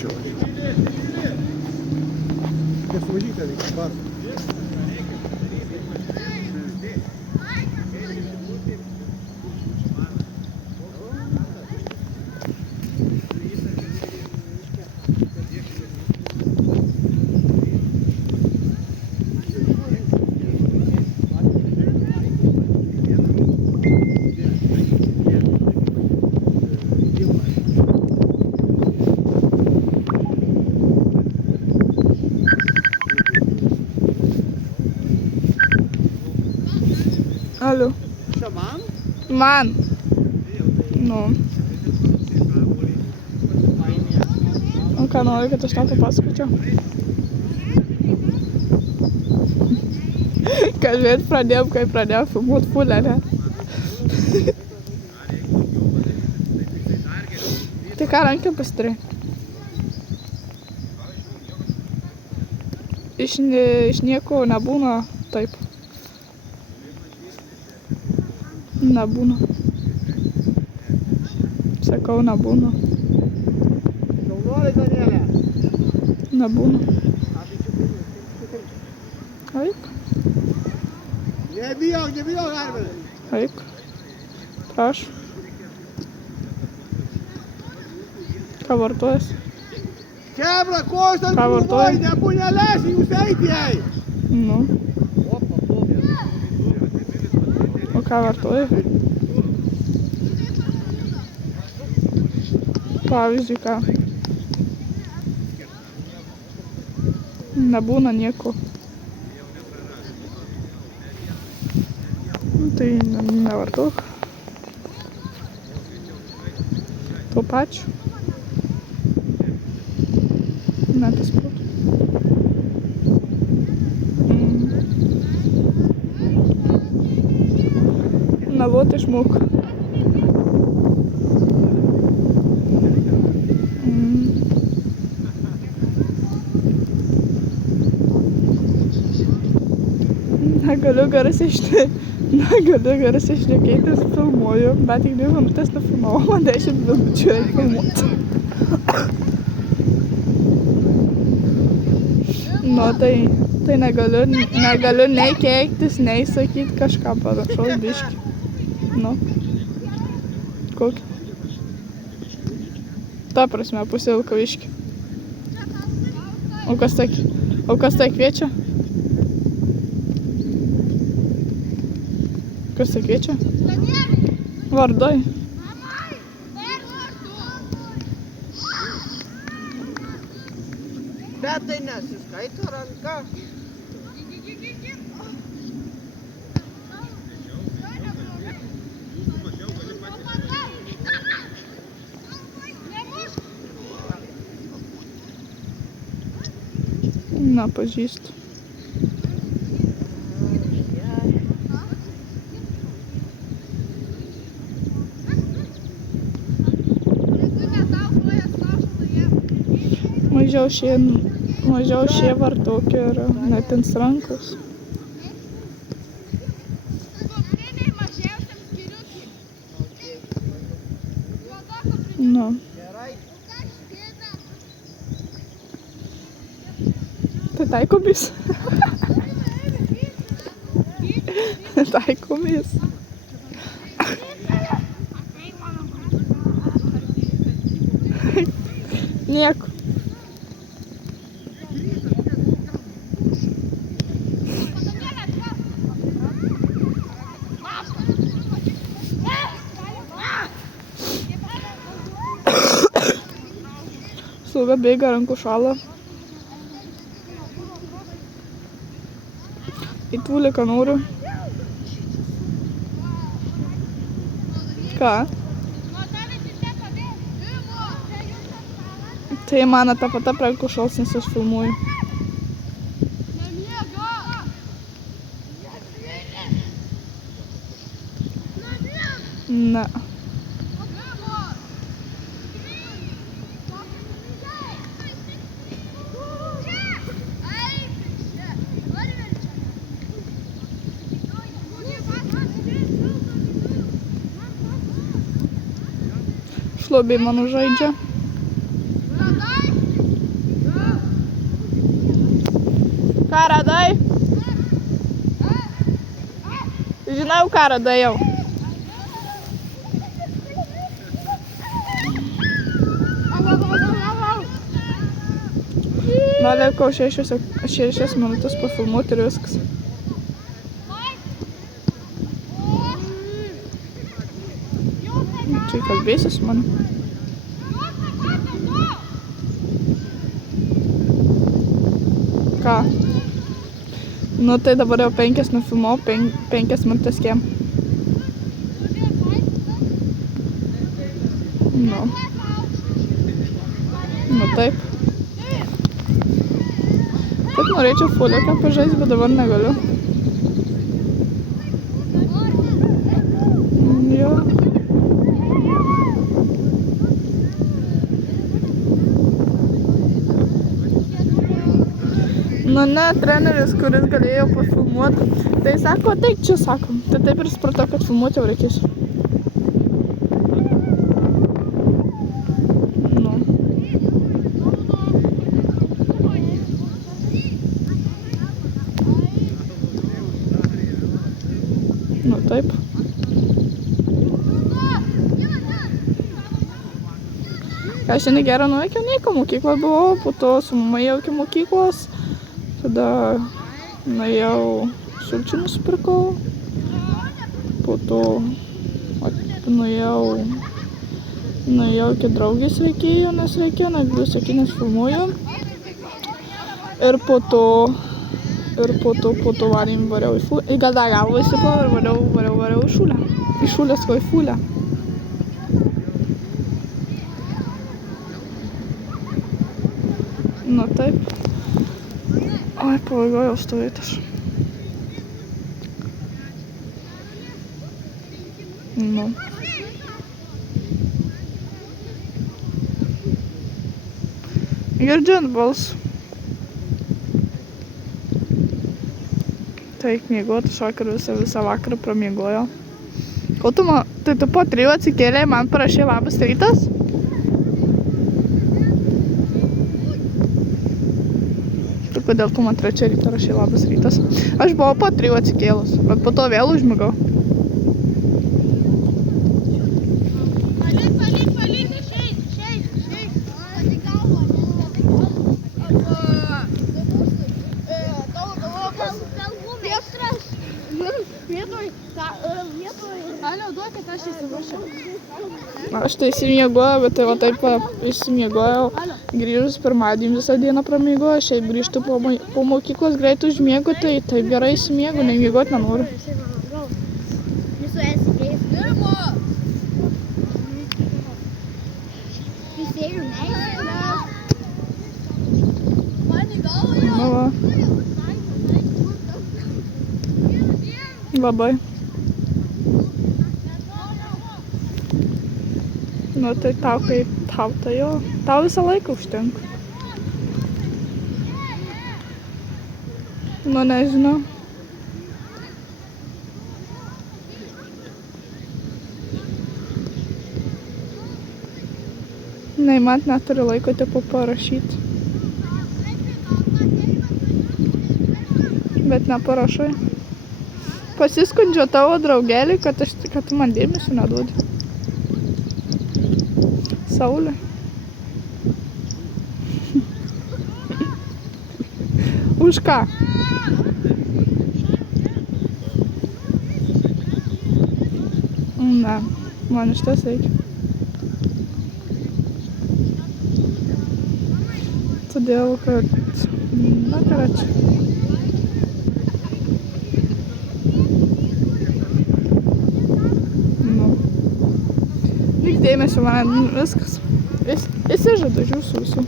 чогось. Не служите, бар. Алло. Що, мам? Man. Nu. Un kā nolika, ka tu stāv paskaču? Kad vien pradėjau filmuot fulę, ne? Tai ką rankę pasidarai? Iš nieko nebūna taip. Nebūna. Sakau, nebūna. Jaunuoliai, Danielė. Nebūna. Eik. Nebijok, Arminai. Eik. Prašau. Ką vartojas? Kebra, ko jūs ten Ką vartoji? galvojate, neleisi jūs eiti jai. Nu. O ką vartoji? Pavyzdžiui, ką? Nebūna nieko. Tai nevartok. Tuo pačiu. Ne tas pat. Meluot išmok. Negaliu garsiai šnekėtis, filmuoju, bet tik 2 minutės nufilmavau, man 10 minučių reikia filmuoti. Nu, tai negaliu nei keiktis, nei sakyti kažką panašaus biškį. Nu, kokį? Ta prasme, pusė Vilkaviškį. O kas tai kviečia? Kas tai kviečia? Vardai. Bet tai nesiskaito ranka. Na, pažįstu. Mažiau šie vartoki yra, net ant rankos. Nu. Tai taikomis. Taikomis. Nieko. Slauga bėga, rankų šala. Įtvūlė, ką noriu. Ką? Tai man ta pata rankų šals, nes aš filmuoju. Ne. Šlubiai mano žaidžia. Ką radai? Žinau, ką radai jau. Na, liekau 6 minutės pafilmuoti ir viskas. Čia kalbėsi su mani. Ką? Nu, tai dabar jau 5 nufilmau, 5 minutės kiem. Nu, taip. Taip norėčiau fuliką pažaisti, bet dabar negaliu. Jo. Nu ne, treneris, kuris galėjo pafilmuoti, tai sako, ateik čia, sako. Tai taip ir supratau, kad filmuoti jau reikės. Nu taip. Ką šiandien gerą nuveikiau, neįką mokyklą buvau, po to su mama ėjau iki mokyklos, tada nuėjau sulčių nusipirkau, po to nuėjau iki draugės reikėjo, nes negaliu sakyti, nes filmuoju. Ir po to variau į Fulę, į galdą galvą įsiplau ir variau į Šulę. Į Šulę, sakau, į Fulę. Nu taip. Oi, pavaigojau stovėti aš. Nu. Girdžiu ant balsų. Tai eik miegot, aš vakar visą vakarą pramiegojau. Tai tu po 3 atsikėlė, man parašė labas rytas? Tai kodėl tu man 3 ryto rašė labas rytas? Aš buvau po 3 atsikėlus, bet po to vėl užmigau. Aš tai įsimiegojau, bet tai va taip įsimiegojau. Grįžus pirmadienį visą dieną pramiegojau, šiaip grįžtu po mokyklos greit užmiegu, tai taip gerai įsimiegu, nemiegot nenoriu. Nu va. Labai. Nu tai tau tai jo, tau visą laiką užtenka. Nu nežinau. Nei man neturi laiko tipo parašyti. Bet neparašai. Pasiskundžiau tavo draugelį, kad tu man dėmesio neduodi. Saulė. Už ką? Ne, man šitas reikia. Todėl, kad... Na, karačiai. Dėmesio man viskas. Įsižadu iš jūsų visų.